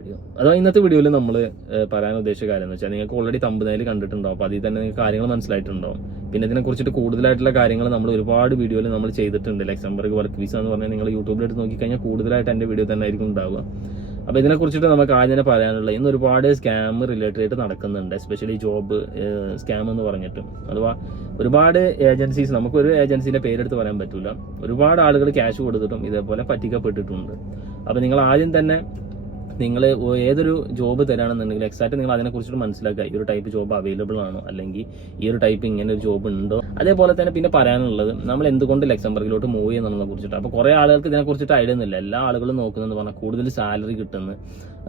Video അഥവാ ഇന്നത്തെ വീഡിയോയിൽ നമ്മൾ പറയാൻ ഉദ്ദേശിച്ച കാര്യം എന്ന് വെച്ചാൽ നിങ്ങൾക്ക് ഓൾറെഡി തമ്പനയിൽ കണ്ടിട്ടുണ്ടാവും. അപ്പോൾ അതിൽ തന്നെ നിങ്ങൾക്ക് കാര്യങ്ങൾ മനസ്സിലായിട്ടുണ്ടാവും. പിന്നെ ഇതിനെ കുറിച്ചിട്ട് കൂടുതലായിട്ടുള്ള കാര്യങ്ങൾ നമ്മൾ ഒരുപാട് വീഡിയോയിൽ നമ്മൾ ചെയ്തിട്ടുണ്ട്. ലക്സംബർഗ് വർക്ക് വിസ എന്ന് പറഞ്ഞാൽ നിങ്ങൾ യൂട്യൂബിൽ എടുത്ത് നോക്കിക്കഴിഞ്ഞാൽ കൂടുതലായിട്ട് എൻ്റെ വീഡിയോ തന്നെ ആയിരിക്കും ഉണ്ടാവുക. അപ്പോൾ ഇതിനെക്കുറിച്ചിട്ട് നമുക്ക് ആദ്യം തന്നെ പറയാനുള്ളത്, ഇന്ന് ഒരുപാട് സ്കാം റിലേറ്റഡ് ആയിട്ട് നടക്കുന്നുണ്ട്. എസ്പെഷ്യലി ജോബ് സ്കാം എന്ന് പറഞ്ഞിട്ട് അഥവാ ഒരുപാട് ഏജൻസീസ്, നമുക്കൊരു ഏജൻസീൻ്റെ പേരെടുത്ത് പറയാൻ പറ്റില്ല, ഒരുപാട് ആളുകൾ ക്യാഷ് കൊടുത്തിട്ടും ഇതേപോലെ പറ്റിക്കപ്പെട്ടിട്ടുണ്ട്. അപ്പോൾ നിങ്ങൾ ആദ്യം തന്നെ നിങ്ങൾ ഏതൊരു ജോബ് തരാണെന്നുണ്ടെങ്കിൽ എക്സാക്ട് നിങ്ങൾ അതിനെക്കുറിച്ചിട്ട് മനസ്സിലാക്കുക. ഈ ഒരു ടൈപ്പ് ജോബ് അവൈലബിൾ ആണോ, അല്ലെങ്കിൽ ഈ ഒരു ടൈപ്പ് ഇങ്ങനെ ഒരു ജോബ് ഉണ്ടോ. അതേപോലെ തന്നെ പിന്നെ പറയാനുള്ളത്, നമ്മൾ എന്തുകൊണ്ട് ലക്സംബർഗിലോട്ട് മൂവ് ചെയ്യുന്നതിനെ കുറിച്ചിട്ട്. അപ്പോൾ കുറേ ആളുകൾക്ക് ഇതിനെക്കുറിച്ചിട്ട് ഐഡിയ ഒന്നുമില്ല. എല്ലാ ആളുകളും നോക്കുന്നതെന്ന് പറഞ്ഞാൽ കൂടുതൽ സാലറി കിട്ടുന്നത്,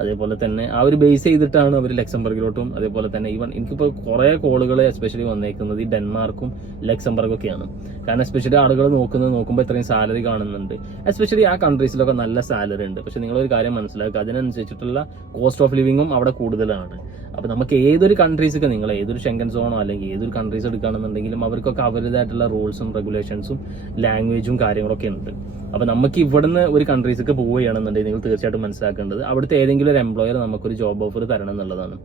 അതേപോലെ തന്നെ ആ ഒരു ബേസ് ചെയ്തിട്ടാണ് അവർ ലക്സംബർഗിലോട്ടും. അതേപോലെ തന്നെ ഈവൻ എനിക്കിപ്പോൾ കുറേ കോളുകൾ എസ്പെഷ്യലി വന്നേക്കുന്നത് ഈ ഡെൻമാർക്കും ലക്സംബർഗൊക്കെയാണ്. കാരണം എസ്പെഷ്യലി ആളുകൾ നോക്കുമ്പോൾ ഇത്രയും സാലറി കാണുന്നുണ്ട്. എസ്പെഷ്യലി ആ കൺട്രീസിലൊക്കെ നല്ല സാലറി ഉണ്ട്. പക്ഷെ നിങ്ങളൊരു കാര്യം മനസ്സിലാക്കുക, അതിനനുസരിച്ചിട്ടുള്ള കോസ്റ്റ് ഓഫ് ലിവിങ്ങും അവിടെ കൂടുതലാണ്. അപ്പോൾ നമുക്ക് ഏതൊരു കൺട്രീസൊക്കെ, നിങ്ങൾ ഏതൊരു ഷെങ്കൻ സോണോ അല്ലെങ്കിൽ ഏതൊരു കൺട്രീസ് എടുക്കുകയാണെന്നുണ്ടെങ്കിലും അവർക്കൊക്കെ അവരുടേതായിട്ടുള്ള റൂൾസും റെഗുലേഷൻസും ലാംഗ്വേജും കാര്യങ്ങളൊക്കെ ഉണ്ട്. അപ്പോൾ നമുക്ക് ഇവിടുന്ന് ഒരു കൺട്രീസൊക്കെ പോവുകയാണെന്നുണ്ടെങ്കിൽ നിങ്ങൾ തീർച്ചയായിട്ടും മനസ്സിലാക്കേണ്ടത് അവിടുത്തെ ഏതെങ്കിലും ഒരു എംപ്ലോയർ നമുക്കൊരു ജോബ് ഓഫർ തരണം എന്നുള്ളതാണ്.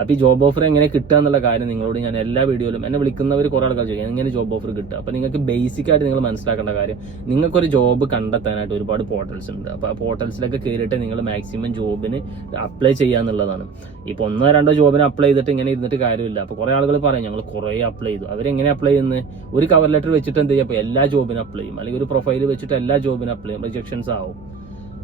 അപ്പോൾ ഈ ജോബ് ഓഫർ എങ്ങനെ കിട്ടുക എന്നുള്ള കാര്യം നിങ്ങളോട് ഞാൻ എല്ലാ വീഡിയോയിലും, എന്നെ വിളിക്കുന്നവർ കുറേ ആൾക്കാർ ചോദിക്കും എങ്ങനെ ജോബ് ഓഫർ കിട്ടുക. അപ്പോൾ നിങ്ങൾക്ക് ബേസിക് ആയിട്ട് നിങ്ങൾ മനസ്സിലാക്കേണ്ട കാര്യം, നിങ്ങൾക്കൊരു ജോബ് കണ്ടെത്താനായിട്ട് ഒരുപാട് പോർട്ടൽസ് ഉണ്ട്. അപ്പോൾ ആ പോർട്ടൽസിലൊക്കെ കയറിയിട്ട് നിങ്ങൾ മാക്സിമം ജോബിന് അപ്ലൈ ചെയ്യുക എന്നുള്ളതാണ്. ഇപ്പോൾ 1-2 ജോബിന് അപ്ലൈ ചെയ്തിട്ട് ഇങ്ങനെ ഇരുന്നിട്ട് കാര്യമില്ല. അപ്പോൾ കുറേ ആളുകൾ പറയും ഞങ്ങൾ കുറേ അപ്ലൈ ചെയ്തു. അവരെങ്ങനെ അപ്ലൈ ചെയ്യുന്നത്? ഒരു കവർ ലെറ്റർ വെച്ചിട്ട് എന്ത് ചെയ്യുക, അപ്പോൾ എല്ലാ ജോബിനും അപ്ലൈ ചെയ്യും, അല്ലെങ്കിൽ ഒരു പ്രൊഫൈൽ വെച്ചിട്ട് എല്ലാ ജോബിനും അപ്ലൈ ചെയ്യും, റിജക്ഷൻസ് ആവും.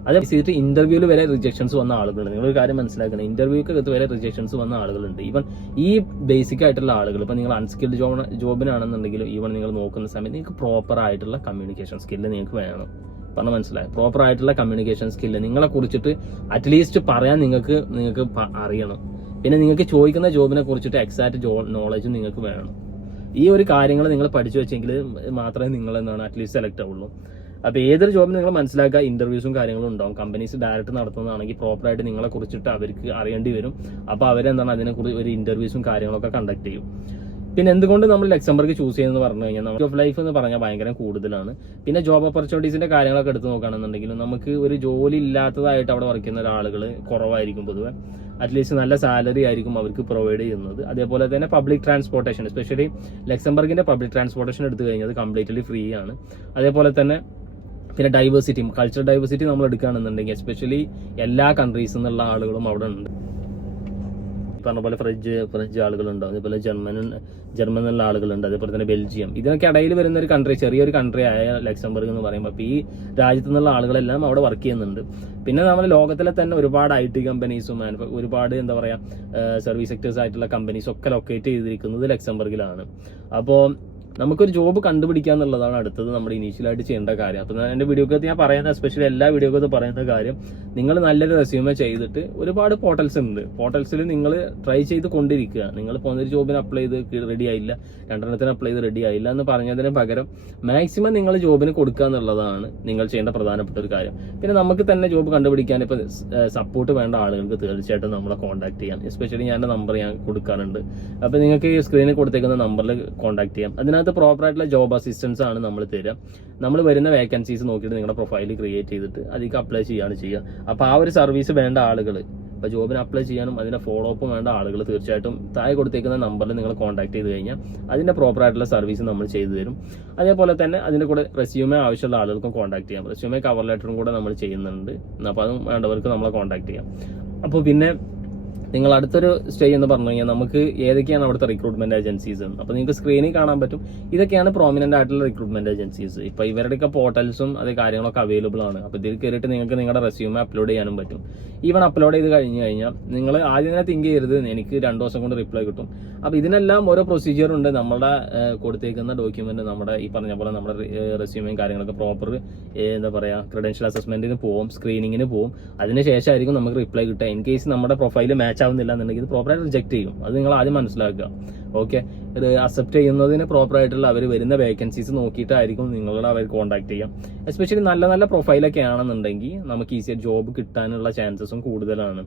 അതേ ചെയ്തിട്ട് ഇന്റർവ്യൂവിൽ വരെ റിജക്ഷൻസ് വന്ന ആളുകളുണ്ട്. നിങ്ങളൊരു കാര്യം മനസ്സിലാക്കണം, ഇന്റർവ്യൂക്ക് വരെ റിജക്ഷൻസ് വന്ന ആളുകളുണ്ട്. ഈവൻ ഈ ബേസിക് ആയിട്ടുള്ള ആളുകൾ, ഇപ്പം നിങ്ങൾ അൺസ്കിൽഡ് ജോബിനാണെന്നുണ്ടെങ്കിലും ഈവൻ നിങ്ങൾ നോക്കുന്ന സമയത്ത് നിങ്ങൾക്ക് പ്രോപ്പർ ആയിട്ടുള്ള കമ്മ്യൂണിക്കേഷൻ സ്കില്ല് നിങ്ങൾക്ക് വേണം. പറഞ്ഞാൽ മനസ്സിലായി, പ്രോപ്പർ ആയിട്ടുള്ള കമ്മ്യൂണിക്കേഷൻ സ്കില്ല് നിങ്ങളെ കുറിച്ചിട്ട് അറ്റ്ലീസ്റ്റ് പറയാൻ നിങ്ങൾക്ക് അറിയണം. പിന്നെ നിങ്ങൾക്ക് ചോദിക്കുന്ന ജോബിനെ കുറിച്ചിട്ട് എക്സാക്ട് നോളജും നിങ്ങൾക്ക് വേണം. ഈ ഒരു കാര്യങ്ങൾ നിങ്ങൾ പഠിച്ചു വെച്ചെങ്കിൽ മാത്രമേ നിങ്ങൾ എന്താണ് അറ്റ്ലീസ്റ്റ് സെലക്ട് ആവുള്ളൂ. അപ്പോൾ ഏതൊരു ജോബിന് നിങ്ങൾ മനസ്സിലാക്കുക, ഇന്റർവ്യൂസും കാര്യങ്ങളും ഉണ്ടാവും. കമ്പനീസ് ഡയറക്റ്റ് നടത്തുന്നതാണെങ്കിൽ പ്രോപ്പറായിട്ട് നിങ്ങളെ കുറിച്ചിട്ട് അവർക്ക് അറിയേണ്ടി വരും. അപ്പോൾ അവരെന്താണ് അതിനെക്കുറിച്ച് ഒരു ഇന്റർവ്യൂസും കാര്യങ്ങളൊക്കെ കണ്ടക്ട് ചെയ്യും. പിന്നെ എന്തുകൊണ്ട് നമ്മൾ ലക്സംബർഗ് ചൂസ് ചെയ്യുന്നത് പറഞ്ഞു കഴിഞ്ഞാൽ, നമുക്ക് ഓഫ് ലൈഫ് എന്ന് പറഞ്ഞാൽ ഭയങ്കര കൂടുതലാണ്. പിന്നെ ജോബ് ഓപ്പർച്യൂണിറ്റീസിന്റെ കാര്യങ്ങളൊക്കെ എടുത്ത് നോക്കുകയാണെന്നുണ്ടെങ്കിലും നമുക്ക് ഒരു ജോലി ഇല്ലാത്തതായിട്ട് അവിടെ വർക്ക് ചെയ്യുന്ന ആളുകൾ കുറവായിരിക്കും പൊതുവെ. അറ്റ്ലീസ്റ്റ് നല്ല സാലറി ആയിരിക്കും അവർക്ക് പ്രൊവൈഡ് ചെയ്യുന്നത്. അതേപോലെ തന്നെ പബ്ലിക് ട്രാൻസ്പോർട്ടേഷൻ, എസ്പെഷ്യലി ലക്സംബർഗിന്റെ പബ്ലിക് ട്രാൻസ്പോർട്ടേഷൻ എടുത്തു കഴിഞ്ഞാൽ കംപ്ലീറ്റ്ലി ഫ്രീ ആണ്. അതേപോലെ തന്നെ പിന്നെ ഡൈവേഴ്സിറ്റി, കൾച്ചറൽ ഡൈവേഴ്സിറ്റി നമ്മൾ എടുക്കുകയാണെന്നുണ്ടെങ്കിൽ എസ്പെഷ്യലി എല്ലാ കൺട്രീസിൽ നിന്നുള്ള ആളുകളും അവിടെ ഉണ്ട്. പറഞ്ഞ പോലെ ഫ്രഞ്ച് ആളുകളുണ്ട്, അതേപോലെ ജർമ്മനുള്ള ആളുകളുണ്ട്, അതേപോലെ തന്നെ ബെൽജിയം. ഇതിനൊക്കെ ഇടയിൽ വരുന്ന ഒരു കൺട്രി, ചെറിയൊരു കൺട്രി ആയ ലക്സംബർഗ് എന്ന് പറയുമ്പോൾ അപ്പോൾ ഈ രാജ്യത്തു നിന്നുള്ള ആളുകളെല്ലാം അവിടെ വർക്ക് ചെയ്യുന്നുണ്ട്. പിന്നെ നമ്മൾ ലോകത്തിലെ തന്നെ ഒരുപാട് IT കമ്പനീസും ഒരുപാട് എന്താ പറയുക സർവീസ് സെക്ടേഴ്സ് ആയിട്ടുള്ള കമ്പനീസും ഒക്കെ ലൊക്കേറ്റ് ചെയ്തിരിക്കുന്നത് ലക്സംബർഗിലാണ്. അപ്പോൾ നമുക്കൊരു ജോബ് കണ്ടുപിടിക്കുക എന്നുള്ളതാണ് അടുത്തത് നമ്മൾ ഇനീഷ്യലായിട്ട് ചെയ്യേണ്ട കാര്യം. അപ്പോൾ എൻ്റെ വീഡിയോക്കകത്ത് ഞാൻ പറയുന്ന, എസ്പെഷ്യലി എല്ലാ വീഡിയോക്കകത്ത് പറയുന്ന കാര്യം, നിങ്ങൾ നല്ലൊരു റെസ്യൂമേ ചെയ്തിട്ട് ഒരുപാട് പോർട്ടൽസ് ഉണ്ട്, പോർട്ടൽസിൽ നിങ്ങൾ ട്രൈ ചെയ്ത് കൊണ്ടിരിക്കുക. നിങ്ങൾ ഇപ്പോൾ ഒരു ജോബിന് അപ്ലൈ ചെയ്ത് റെഡി ആയില്ല, 2 അപ്ലൈ ചെയ്ത് റെഡി ആയില്ല എന്ന് പറഞ്ഞതിന് പകരം മാക്സിമം നിങ്ങൾ ജോബിന് കൊടുക്കുക എന്നുള്ളതാണ് നിങ്ങൾ ചെയ്യേണ്ട പ്രധാനപ്പെട്ട ഒരു കാര്യം. പിന്നെ നമുക്ക് തന്നെ ജോബ് കണ്ടുപിടിക്കാൻ ഇപ്പോൾ സപ്പോർട്ട് വേണ്ട ആളുകൾക്ക് തീർച്ചയായിട്ടും നമ്മളെ കോൺടാക്ട് ചെയ്യാം. എസ്പെഷ്യലി ഞാൻ എൻ്റെ നമ്പർ ഞാൻ കൊടുക്കാറുണ്ട്. അപ്പോൾ നിങ്ങൾക്ക് ഈ സ്ക്രീനിൽ കൊടുത്തേക്കുന്ന നമ്പറിൽ കോൺടാക്ട് ചെയ്യാം. അതിനകത്ത് പ്രോപ്പർ ആയിട്ടുള്ള ജോബ് അസിസ്റ്റൻസ് ആണ് നമ്മൾ തരിക. നമ്മൾ വരുന്ന വേക്കൻസീസ് നോക്കിയിട്ട് നിങ്ങളുടെ പ്രൊഫൈൽ ക്രിയേറ്റ് ചെയ്തിട്ട് അതിലേക്ക് അപ്ലൈ ചെയ്യുകയാണ് ചെയ്യുക. അപ്പോൾ ആ ഒരു സർവീസ് വേണ്ട ആളുകൾ, ഇപ്പോൾ ജോബിന് അപ്ലൈ ചെയ്യാനും അതിൻ്റെ ഫോളോ അപ്പും വേണ്ട ആളുകൾ തീർച്ചയായിട്ടും താഴെ കൊടുത്തേക്കുന്ന നമ്പറിൽ നിങ്ങൾ കോൺടാക്ട് ചെയ്ത് കഴിഞ്ഞാൽ അതിൻ്റെ പ്രോപ്പർ ആയിട്ടുള്ള സർവീസ് നമ്മൾ ചെയ്തു തരും. അതേപോലെ തന്നെ അതിൻ്റെ കൂടെ റെസ്യൂമേ ആവശ്യമുള്ള ആളുകൾക്കും കോൺടാക്ട് ചെയ്യാം. റെസ്യൂമേ കവർ ലെറ്ററും കൂടെ നമ്മൾ ചെയ്യുന്നുണ്ട്. അപ്പോൾ അതും വേണ്ടവർക്ക് നമ്മളെ കോൺടാക്ട് ചെയ്യാം. അപ്പോൾ പിന്നെ നിങ്ങൾ അടുത്തൊരു സ്റ്റേജ് എന്ന് പറഞ്ഞു കഴിഞ്ഞാൽ നമുക്ക് ഏതൊക്കെയാണ് അവിടുത്തെ റിക്രൂട്ട്മെന്റ് ഏജൻസീസ്. അപ്പോൾ നിങ്ങൾക്ക് സ്ക്രീനിൽ കാണാൻ പറ്റും, ഇതൊക്കെയാണ് പ്രോമിനന്റ് ആയിട്ടുള്ള റിക്രൂട്ട്മെന്റ് ഏജൻസീസ്. ഇപ്പോൾ ഇവരുടെയൊക്കെ പോർട്ടൽസും അത് കാര്യങ്ങളൊക്കെ അവൈലബിൾ ആണ്. അപ്പോൾ ഇതിൽ കയറിയിട്ട് നിങ്ങൾക്ക് നിങ്ങളുടെ റെസ്യൂമേ അപ്ലോഡ് ചെയ്യാനും പറ്റും. ഈവൻ അപ്ലോഡ് ചെയ്ത് കഴിഞ്ഞ് കഴിഞ്ഞാൽ നിങ്ങൾ ആദ്യം തന്നെ തിങ്ക് ചെയ്യരുത് എനിക്ക് 2 ദിവസം കൊണ്ട് റിപ്ലൈ കിട്ടും. അപ്പോൾ ഇതിനെല്ലാം ഓരോ പ്രൊസീജിയർ ഉണ്ട്. നമ്മുടെ കൊടുത്തേക്കുന്ന ഡോക്യുമെന്റ്, നമ്മുടെ ഈ പറഞ്ഞ പോലെ നമ്മുടെ റെസ്യൂമേയും കാര്യങ്ങളൊക്കെ പ്രോപ്പർ എന്താ പറയുക ക്രെഡൻഷ്യൽ അസസ്മെന്റിന് പോവും, സ്ക്രീനിങ്ങിന് പോവും. അതിനുശേഷമായിരിക്കും നമുക്ക് റിപ്ലൈ കിട്ടുക. ഇൻ കേസ് നമ്മുടെ പ്രൊഫൈൽ മാച്ച് ആവുന്നില്ല എന്നുണ്ടെങ്കിൽ ഇത് പ്രോപ്പറായിട്ട് റിജക്ട് ചെയ്യും. അത് നിങ്ങൾ ആദ്യം മനസ്സിലാക്കുക. ഓക്കെ, ഇത് അക്സെപ്റ്റ് ചെയ്യുന്നതിന് പ്രോപ്പറായിട്ടുള്ള അവർ വരുന്ന വേക്കൻസീസ് നോക്കിയിട്ടായിരിക്കും നിങ്ങളുടെ അവർ കോൺടാക്ട് ചെയ്യാം. എസ്പെഷ്യലി നല്ല പ്രൊഫൈലൊക്കെ ആണെന്നുണ്ടെങ്കിൽ നമുക്ക് ഈസിയായി ജോബ് കിട്ടാനുള്ള ചാൻസസും കൂടുതലാണ്.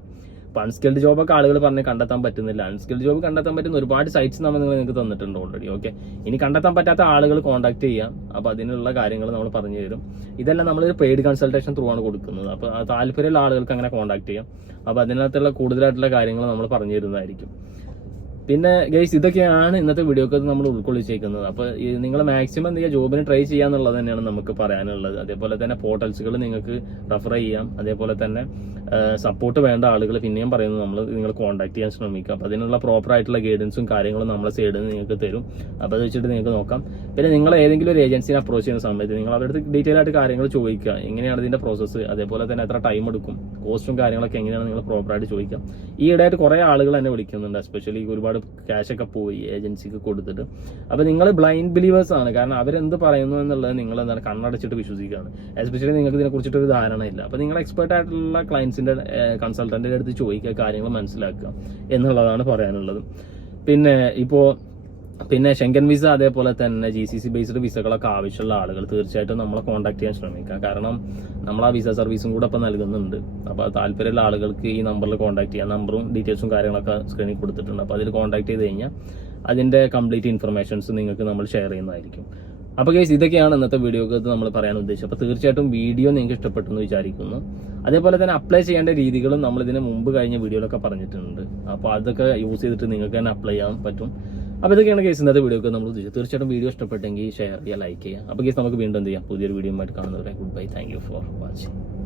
അപ്പോൾ അൺസ്കിൽഡ് ജോബൊക്കെ ആളുകൾ പറഞ്ഞ് കണ്ടെത്താൻ പറ്റുന്നില്ല. അൺസ്കിൽഡ് ജോബ് കണ്ടെത്താൻ പറ്റുന്ന ഒരുപാട് സൈറ്റ്സ് നമ്മൾ നിങ്ങൾക്ക് തന്നിട്ടുണ്ട് ഓൾറെഡി. ഓക്കെ, ഇനി കണ്ടെത്താൻ പറ്റാത്ത ആളുകൾ കോൺടാക്ട് ചെയ്യാം. അപ്പോൾ അതിനുള്ള കാര്യങ്ങൾ നമ്മൾ പറഞ്ഞു തരും. ഇതെല്ലാം നമ്മളൊരു പെയ്ഡ് കൺസൾട്ടേഷൻ ത്രൂ ആണ് കൊടുക്കുന്നത്. അപ്പോൾ താല്പര്യമുള്ള ആളുകൾക്ക് അങ്ങനെ കോൺടാക്ട് ചെയ്യാം. അപ്പോൾ അതിനകത്തുള്ള കൂടുതലായിട്ടുള്ള കാര്യങ്ങൾ നമ്മൾ പറഞ്ഞു തരുന്നതായിരിക്കും. പിന്നെ ഗൈസ്, ഇതൊക്കെയാണ് ഇന്നത്തെ വീഡിയോക്ക് നമ്മൾ ഉൾക്കൊള്ളിച്ചേക്കുന്നത്. അപ്പോൾ നിങ്ങൾ മാക്സിമം എന്ത് ചെയ്യുക, ജോബിന് ട്രൈ ചെയ്യാന്നുള്ളത് തന്നെയാണ് നമുക്ക് പറയാനുള്ളത്. അതേപോലെ തന്നെ പോർട്ടൽസുകൾ നിങ്ങൾക്ക് റെഫർ ചെയ്യാം. അതേപോലെ തന്നെ സപ്പോർട്ട് വേണ്ട ആളുകൾ പിന്നെയും പറയുന്നത് നിങ്ങൾ കോൺടാക്ട് ചെയ്യാൻ ശ്രമിക്കുക. അപ്പോൾ അതിനുള്ള പ്രോപ്പർ ആയിട്ടുള്ള ഗൈഡൻസും കാര്യങ്ങളും നമ്മളെ സൈഡിൽ നിന്ന് നിങ്ങൾക്ക് തരും. അപ്പോൾ അത് വെച്ചിട്ട് നിങ്ങൾക്ക് നോക്കാം. പിന്നെ നിങ്ങൾ ഏതെങ്കിലും ഒരു ഏജൻസിനെ അപ്രോച്ച് ചെയ്യുന്ന സമയത്ത് നിങ്ങൾ അവരുടെ അടുത്ത് ഡീറ്റെയിൽ ആയിട്ട് കാര്യങ്ങൾ ചോദിക്കുക. എങ്ങനെയാണ് ഇതിന്റെ പ്രോസസ്സ്, അതേപോലെ തന്നെ എത്ര ടൈം എടുക്കും, കോസ്റ്റും കാര്യങ്ങളൊക്കെ എങ്ങനെയാണ് നിങ്ങൾ പ്രോപ്പറായിട്ട് ചോദിക്കാം. ഈ ഇടയായിട്ട് കുറേ ആളുകൾ എന്നെ വിളിക്കുന്നുണ്ട്, എസ്പെഷ്യലി ഒരുപാട് ക്യാഷൊക്കെ പോയി ഏജൻസിക്ക് കൊടുത്തിട്ട്. അപ്പോൾ നിങ്ങൾ ബ്ലൈൻഡ് ബിലീവേഴ്സ് ആണ്. കാരണം അവരെന്ത് പറയുന്നു എന്നുള്ളത് നിങ്ങൾ എന്താണ് കണ്ണടച്ചിട്ട് വിശ്വസിക്കുകയാണ്. എസ്പെഷ്യലി നിങ്ങൾക്ക് ഇതിനെ കുറിച്ചിട്ടൊരു ധാരണ ഇല്ല. അപ്പോൾ നിങ്ങൾ എക്സ്പെർട്ട് ആയിട്ടുള്ള ക്ലയൻസിന്റെ കൺസൾട്ടന്റിന്റെ അടുത്ത് ചോദിക്കുക, കാര്യങ്ങൾ മനസ്സിലാക്കുക എന്നുള്ളതാണ് പറയാനുള്ളത്. പിന്നെ ഷെങ്കൻ വിസ അതേപോലെ തന്നെ GCC ബേസ്ഡ് വിസകളൊക്കെ ആവശ്യമുള്ള ആളുകൾ തീർച്ചയായിട്ടും നമ്മളെ കോൺടാക്ട് ചെയ്യാൻ ശ്രമിക്കുക. കാരണം നമ്മൾ ആ വിസ സർവീസും കൂടെ ഇപ്പോൾ നൽകുന്നുണ്ട്. അപ്പോൾ താല്പര്യമുള്ള ആളുകൾക്ക് ഈ നമ്പറിൽ കോൺടാക്ട് ചെയ്യാം. നമ്പറും ഡീറ്റെയിൽസും കാര്യങ്ങളൊക്കെ സ്ക്രീനിൽ കൊടുത്തിട്ടുണ്ട്. അപ്പോൾ അതിൽ കോൺടാക്ട് ചെയ്ത് കഴിഞ്ഞാൽ അതിൻ്റെ കംപ്ലീറ്റ് ഇൻഫർമേഷൻസ് നിങ്ങൾക്ക് നമ്മൾ ഷെയർ ചെയ്യുന്നതായിരിക്കും. അപ്പോൾ ഗൈസ്, ഇതൊക്കെയാണ് ഇന്നത്തെ വീഡിയോക്ക് നമ്മൾ പറയാൻ ഉദ്ദേശിച്ചത്. അപ്പോൾ തീർച്ചയായിട്ടും വീഡിയോ നിങ്ങൾക്ക് ഇഷ്ടപ്പെട്ടു എന്ന് വിചാരിക്കുന്നു. അതേപോലെ തന്നെ അപ്ലൈ ചെയ്യേണ്ട രീതികളും നമ്മൾ ഇതിന് മുമ്പ് കഴിഞ്ഞ വീഡിയോയിലൊക്കെ പറഞ്ഞിട്ടുണ്ട്. അപ്പോൾ അതൊക്കെ യൂസ് ചെയ്തിട്ട് നിങ്ങൾക്ക് തന്നെ അപ്ലൈ ചെയ്യാൻ പറ്റും. അപ്പോൾ ഇതൊക്കെയാണ് കേസ് ഇന്നത്തെ വീഡിയോക്ക് നമ്മൾ ഉദ്ദേശിച്ചത്. തീർച്ചയായിട്ടും വീഡിയോ ഇഷ്ടപ്പെട്ടെങ്കിൽ ഷെയർ ചെയ്യുക, ലൈക്ക് ചെയ്യുക. അപ്പോൾ കേസ് നമുക്ക് വീണ്ടും എന്ത് ചെയ്യാം, പുതിയൊരു വീഡിയോ ആയിട്ട് കാണുന്നവരെ good bye, thank you for watching.